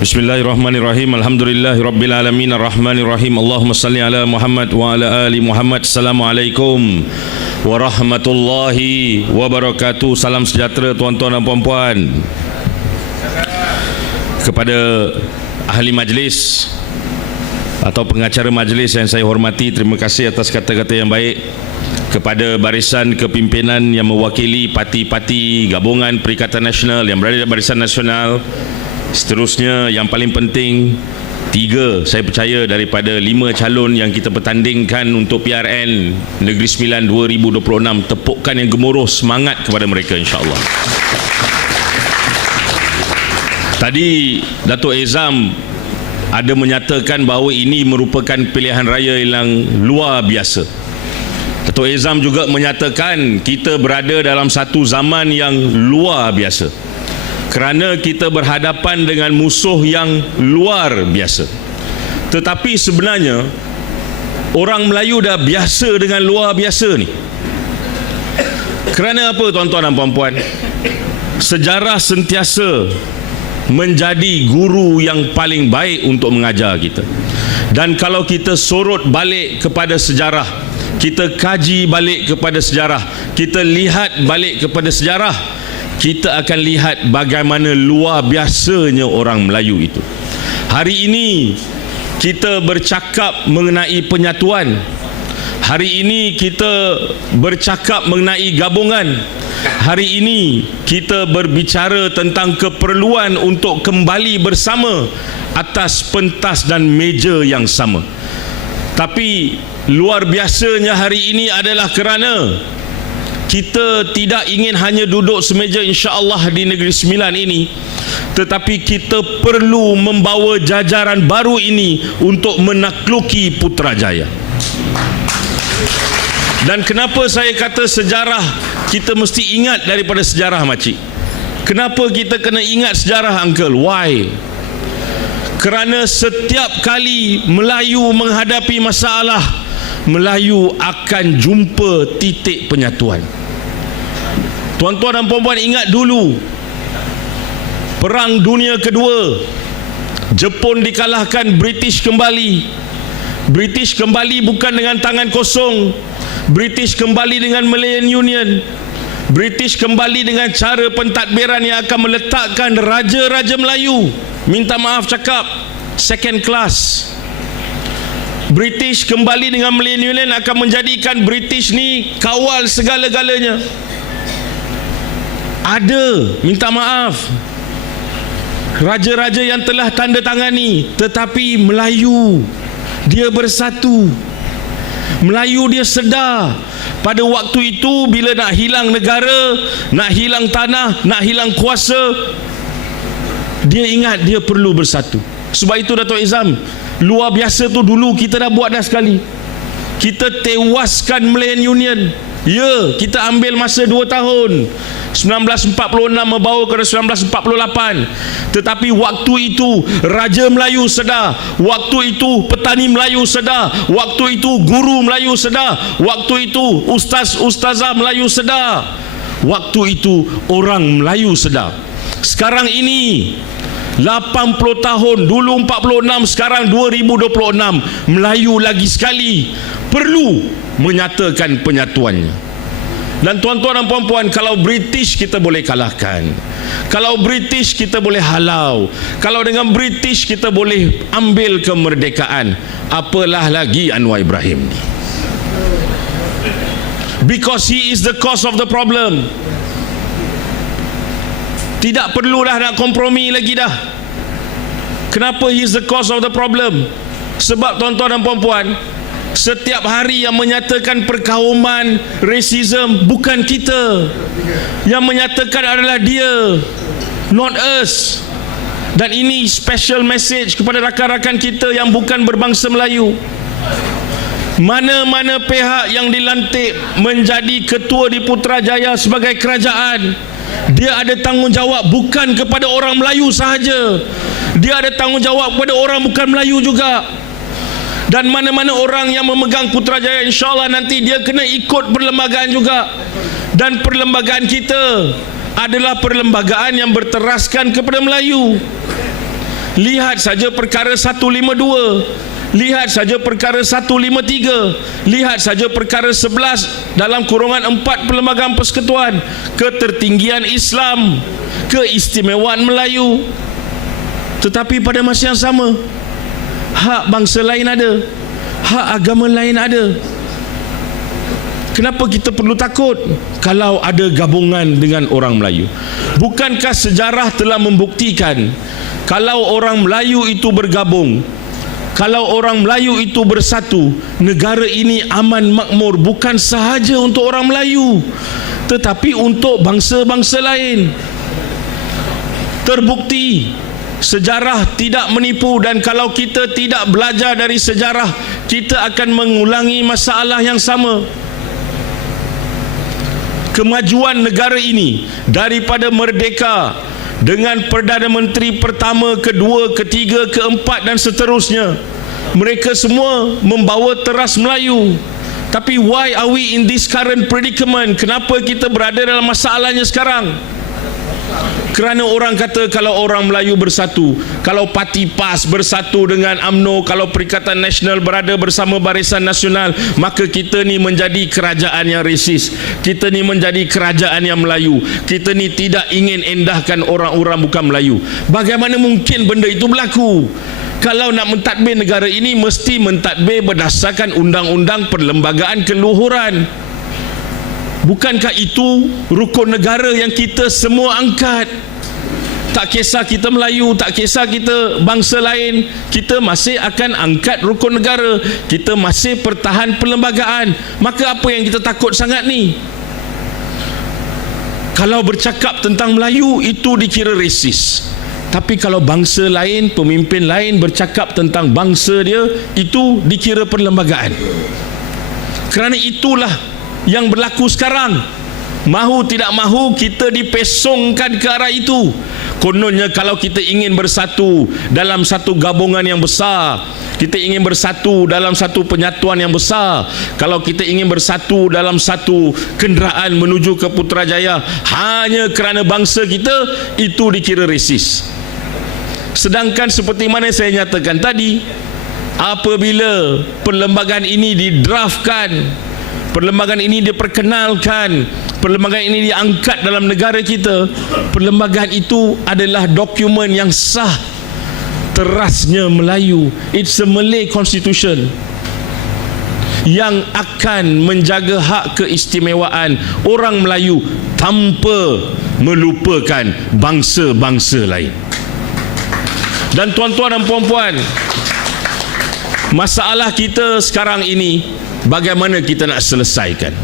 Bismillahirrahmanirrahim. Alhamdulillahirabbil alamin arrahmanirrahim. Allahumma salli ala Muhammad wa ala ali Muhammad. Assalamualaikum warahmatullahi wabarakatuh. Salam sejahtera tuan-tuan dan puan-puan. Kepada ahli majlis atau pengacara majlis yang saya hormati, terima kasih atas kata-kata yang baik. Kepada barisan kepimpinan yang mewakili parti-parti gabungan Perikatan Nasional yang berada di barisan nasional. Seterusnya, yang paling penting, 3 saya percaya daripada 5 calon yang kita bertandingkan untuk PRN Negeri Sembilan 2026, tepukan yang gemuruh semangat kepada mereka, insya-Allah. Tadi Datuk Ezam ada menyatakan bahawa ini merupakan pilihan raya yang luar biasa. Datuk Ezam juga menyatakan kita berada dalam satu zaman yang luar biasa, kerana kita berhadapan dengan musuh yang luar biasa. Tetapi sebenarnya orang Melayu dah biasa dengan luar biasa ni. Kerana apa, tuan-tuan dan puan-puan? Sejarah sentiasa menjadi guru yang paling baik untuk mengajar kita. Dan kalau kita sorot balik kepada sejarah, kita kaji balik kepada sejarah, kita lihat balik kepada sejarah, kita akan lihat bagaimana luar biasanya orang Melayu itu. Hari ini kita bercakap mengenai penyatuan. Hari ini kita bercakap mengenai gabungan. Hari ini kita berbicara tentang keperluan untuk kembali bersama atas pentas dan meja yang sama. Tapi luar biasanya hari ini adalah kerana kita tidak ingin hanya duduk semeja insya-Allah di Negeri Sembilan ini, tetapi kita perlu membawa jajaran baru ini untuk menakluki Putrajaya. Dan kenapa saya kata sejarah, kita mesti ingat daripada sejarah, makcik? Kenapa kita kena ingat sejarah, uncle? Why? Kerana setiap kali Melayu menghadapi masalah, Melayu akan jumpa titik penyatuan. Tuan-tuan dan puan-puan, ingat dulu Perang Dunia Kedua, Jepun dikalahkan, British kembali. British kembali bukan dengan tangan kosong. British kembali dengan Malayan Union. British kembali dengan cara pentadbiran yang akan meletakkan Raja-Raja Melayu, minta maaf cakap, second class. British kembali dengan Malayan Union akan menjadikan British ni kawal segala-galanya. Ada, minta maaf, raja-raja yang telah tanda tangani, tetapi Melayu dia bersatu. Melayu dia sedar pada waktu itu bila nak hilang negara, nak hilang tanah, nak hilang kuasa, dia ingat dia perlu bersatu. Sebab itu Datuk Ezam, luar biasa tu dulu kita dah buat dah sekali. Kita tewaskan Malayan Union. Ya, kita ambil masa 2 tahun, 1946 membawa ke 1948. Tetapi waktu itu Raja Melayu sedar, waktu itu petani Melayu sedar, waktu itu guru Melayu sedar, waktu itu ustaz-ustazah Melayu sedar, waktu itu orang Melayu sedar. Sekarang ini 80 tahun, dulu 46, sekarang 2026, Melayu lagi sekali perlu menyatakan penyatuannya. Dan tuan-tuan dan puan-puan, kalau British kita boleh kalahkan, kalau British kita boleh halau, kalau dengan British kita boleh ambil kemerdekaan, apalah lagi Anwar Ibrahim ni? Because he is the cause of the problem. Tidak perlulah nak kompromi lagi dah. Kenapa he is the cause of the problem? Sebab tuan-tuan dan puan-puan, setiap hari yang menyatakan perkauman, racism, bukan kita. Yang menyatakan adalah dia, not us. Dan ini special message kepada rakan-rakan kita yang bukan berbangsa Melayu. Mana-mana pihak yang dilantik menjadi ketua di Putrajaya sebagai kerajaan, dia ada tanggungjawab bukan kepada orang Melayu sahaja, dia ada tanggungjawab kepada orang bukan Melayu juga. Dan mana-mana orang yang memegang Putrajaya, insya-Allah nanti dia kena ikut perlembagaan juga. Dan perlembagaan kita adalah perlembagaan yang berteraskan kepada Melayu. Lihat saja perkara 152, lihat saja perkara 153, lihat saja perkara 11 dalam kurungan 4 Perlembagaan Persekutuan, ketertinggian Islam, keistimewaan Melayu. Tetapi pada masa yang sama, hak bangsa lain ada, hak agama lain ada. Kenapa kita perlu takut kalau ada gabungan dengan orang Melayu? Bukankah sejarah telah membuktikan kalau orang Melayu itu bergabung, kalau orang Melayu itu bersatu, negara ini aman makmur, bukan sahaja untuk orang Melayu tetapi untuk bangsa-bangsa lain. Terbukti sejarah tidak menipu, dan kalau kita tidak belajar dari sejarah, kita akan mengulangi masalah yang sama. Kemajuan negara ini daripada merdeka dengan Perdana Menteri pertama, kedua, ketiga, keempat dan seterusnya, mereka semua membawa teras Melayu. Tapi why are we in this current predicament? Kenapa kita berada dalam masalahnya sekarang? Kerana orang kata kalau orang Melayu bersatu, kalau Parti PAS bersatu dengan UMNO, kalau Perikatan Nasional berada bersama Barisan Nasional, maka kita ni menjadi kerajaan yang resis, kita ni menjadi kerajaan yang Melayu, kita ni tidak ingin endahkan orang-orang bukan Melayu. Bagaimana mungkin benda itu berlaku? Kalau nak mentadbir negara ini, mesti mentadbir berdasarkan undang-undang perlembagaan keluhuran. Bukankah itu rukun negara yang kita semua angkat? Tak kisah kita Melayu, tak kisah kita bangsa lain, kita masih akan angkat rukun negara, kita masih pertahan perlembagaan. Maka apa yang kita takut sangat ni? Kalau bercakap tentang Melayu, itu dikira resis. Tapi kalau bangsa lain, pemimpin lain bercakap tentang bangsa dia, itu dikira perlembagaan. Kerana itulah yang berlaku sekarang. Mahu tidak mahu, kita dipesongkan ke arah itu. Kononnya kalau kita ingin bersatu dalam satu gabungan yang besar, kita ingin bersatu dalam satu penyatuan yang besar, kalau kita ingin bersatu dalam satu kenderaan menuju ke Putrajaya hanya kerana bangsa kita, itu dikira resis. Sedangkan seperti mana saya nyatakan tadi, apabila perlembagaan ini didraftkan, perlembagaan ini diperkenalkan, perlembagaan ini diangkat dalam negara kita, perlembagaan itu adalah dokumen yang sah, terasnya Melayu. It's a Malay constitution yang akan menjaga hak keistimewaan orang Melayu tanpa melupakan bangsa-bangsa lain. Dan tuan-tuan dan puan-puan, masalah kita sekarang ini, bagaimana kita nak selesaikan?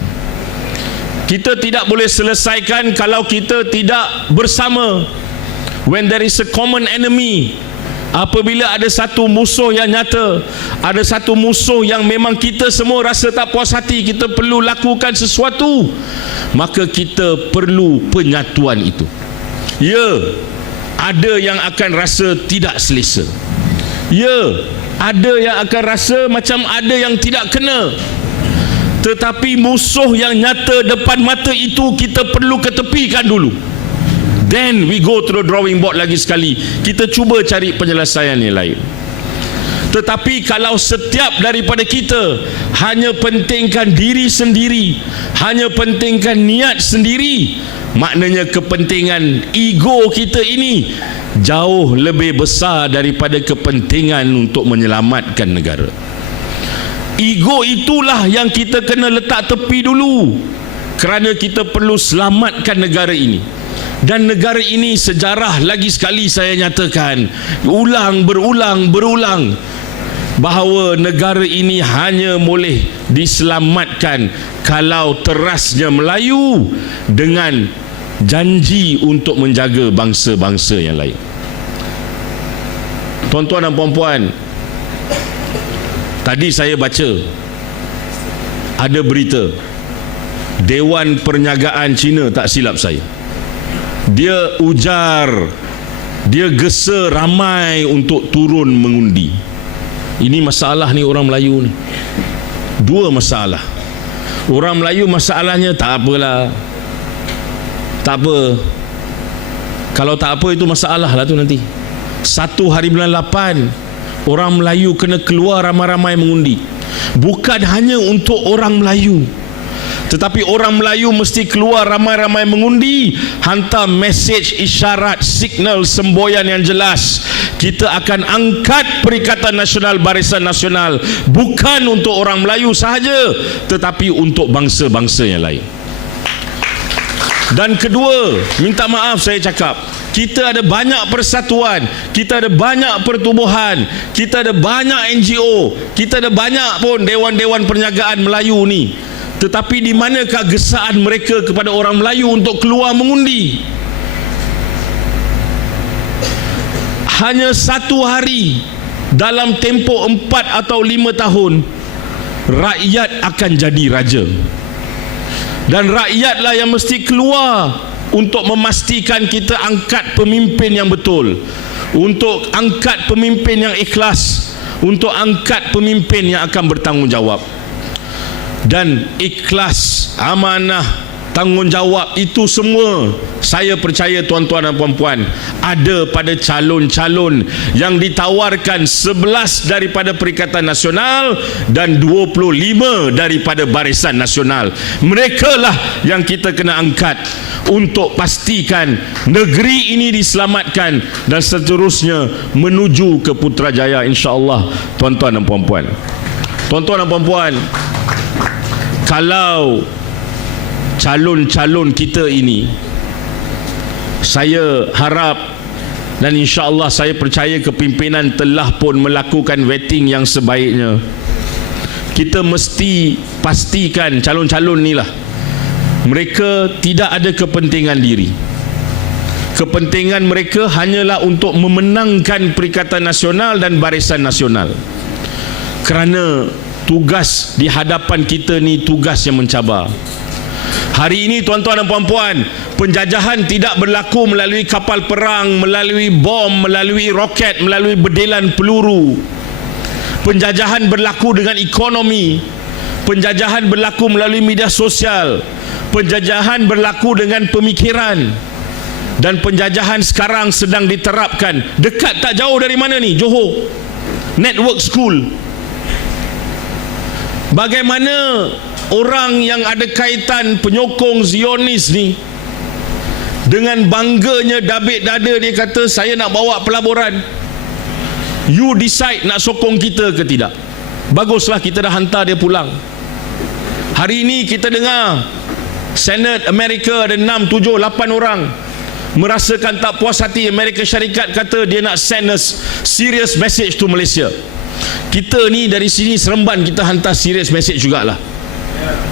Kita tidak boleh selesaikan kalau kita tidak bersama. When there is a common enemy, apabila ada satu musuh yang nyata, ada satu musuh yang memang kita semua rasa tak puas hati, kita perlu lakukan sesuatu, maka kita perlu penyatuan itu. Ya, ada yang akan rasa tidak selesa. Ya, ada yang akan rasa macam ada yang tidak kena. Tetapi musuh yang nyata depan mata itu kita perlu ketepikan dulu. Then we go to the drawing board lagi sekali. Kita cuba cari penyelesaian yang lain. Tetapi kalau setiap daripada kita hanya pentingkan diri sendiri, hanya pentingkan niat sendiri, maknanya kepentingan ego kita ini jauh lebih besar daripada kepentingan untuk menyelamatkan negara. Ego itulah yang kita kena letak tepi dulu, kerana kita perlu selamatkan negara ini. Dan negara ini, sejarah lagi sekali saya nyatakan, berulang bahawa negara ini hanya boleh diselamatkan kalau terasnya Melayu dengan janji untuk menjaga bangsa-bangsa yang lain. Tuan-tuan dan puan-puan, tadi saya baca ada berita Dewan Perniagaan Cina, tak silap saya, dia ujar, dia gesa ramai untuk turun mengundi. Ini masalah ni orang Melayu ni. Dua masalah. Orang Melayu masalahnya tak apalah, tak apa. Kalau tak apa itu masalah lah tu nanti. 1 hari bulan 8 orang Melayu kena keluar ramai-ramai mengundi. Bukan hanya untuk orang Melayu, tetapi orang Melayu mesti keluar ramai-ramai mengundi. Hantar mesej isyarat, signal, semboyan yang jelas. Kita akan angkat Perikatan Nasional Barisan Nasional, bukan untuk orang Melayu sahaja, tetapi untuk bangsa-bangsa yang lain. Dan kedua, minta maaf saya cakap, kita ada banyak persatuan, kita ada banyak pertubuhan, kita ada banyak NGO, kita ada banyak pun dewan-dewan perniagaan Melayu ni, tetapi di manakah gesaan mereka kepada orang Melayu untuk keluar mengundi? Hanya 1 hari dalam tempoh 4 atau 5 tahun, rakyat akan jadi raja. Dan rakyatlah yang mesti keluar untuk memastikan kita angkat pemimpin yang betul, untuk angkat pemimpin yang ikhlas, untuk angkat pemimpin yang akan bertanggungjawab. Dan ikhlas, amanah, tanggungjawab itu semua, saya percaya tuan-tuan dan puan-puan, ada pada calon-calon yang ditawarkan 11 daripada Perikatan Nasional dan 25 daripada Barisan Nasional. Mereka lah yang kita kena angkat untuk pastikan negeri ini diselamatkan dan seterusnya menuju ke Putrajaya, insya-Allah. Tuan-tuan dan puan-puan, tuan-tuan dan puan-puan, kalau calon-calon kita ini, saya harap dan insya-Allah saya percaya kepimpinan telah pun melakukan vetting yang sebaiknya. Kita mesti pastikan calon-calon ni lah, mereka tidak ada kepentingan diri. Kepentingan mereka hanyalah untuk memenangkan Perikatan Nasional dan Barisan Nasional. Kerana tugas di hadapan kita ni tugas yang mencabar. Hari ini tuan-tuan dan puan-puan, penjajahan tidak berlaku melalui kapal perang, melalui bom, melalui roket, melalui bedilan peluru. Penjajahan berlaku dengan ekonomi. Penjajahan berlaku melalui media sosial. Penjajahan berlaku dengan pemikiran. Dan penjajahan sekarang sedang diterapkan. Dekat tak jauh dari mana ni? Johor. Network School. Bagaimana orang yang ada kaitan penyokong Zionis ni dengan bangganya dabit dada, dia kata saya nak bawa pelaburan, you decide nak sokong kita ke tidak. Baguslah, kita dah hantar dia pulang. Hari ini kita dengar Senate Amerika ada 6, 7, 8 orang merasakan tak puas hati. Amerika Syarikat kata dia nak send a serious message to Malaysia. Kita ni dari sini Seremban kita hantar serious message jugalah.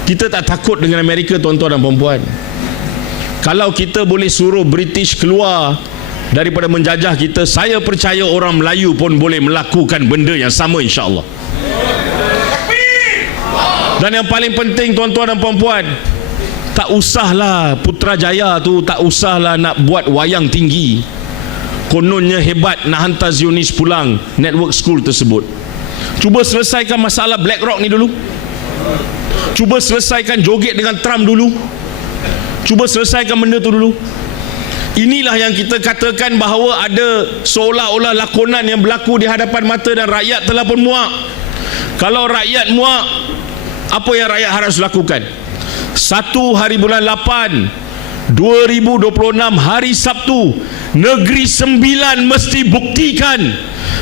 Kita tak takut dengan Amerika, tuan-tuan dan puan-puan. Kalau kita boleh suruh British keluar daripada menjajah kita, saya percaya orang Melayu pun boleh melakukan benda yang sama, insya-Allah. Dan yang paling penting tuan-tuan dan puan-puan, tak usahlah Putrajaya tu, tak usahlah nak buat wayang tinggi. Kononnya hebat nak hantar Zionis pulang network school tersebut. Cuba selesaikan masalah BlackRock ni dulu. Cuba selesaikan joget dengan Trump dulu. Cuba selesaikan benda tu dulu. Inilah yang kita katakan bahawa ada seolah-olah lakonan yang berlaku di hadapan mata dan rakyat telah pun muak. Kalau rakyat muak, apa yang rakyat harus lakukan? 1 hari bulan 8 2026 hari Sabtu, Negeri Sembilan mesti buktikan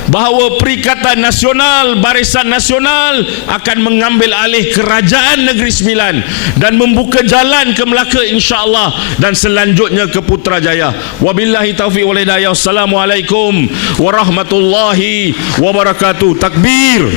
bahawa Perikatan Nasional, Barisan Nasional akan mengambil alih kerajaan Negeri Sembilan dan membuka jalan ke Melaka, insya-Allah, dan selanjutnya ke Putrajaya. Wabillahi taufiq wal hidayah. Assalamualaikum warahmatullahi wabarakatuh. Takbir.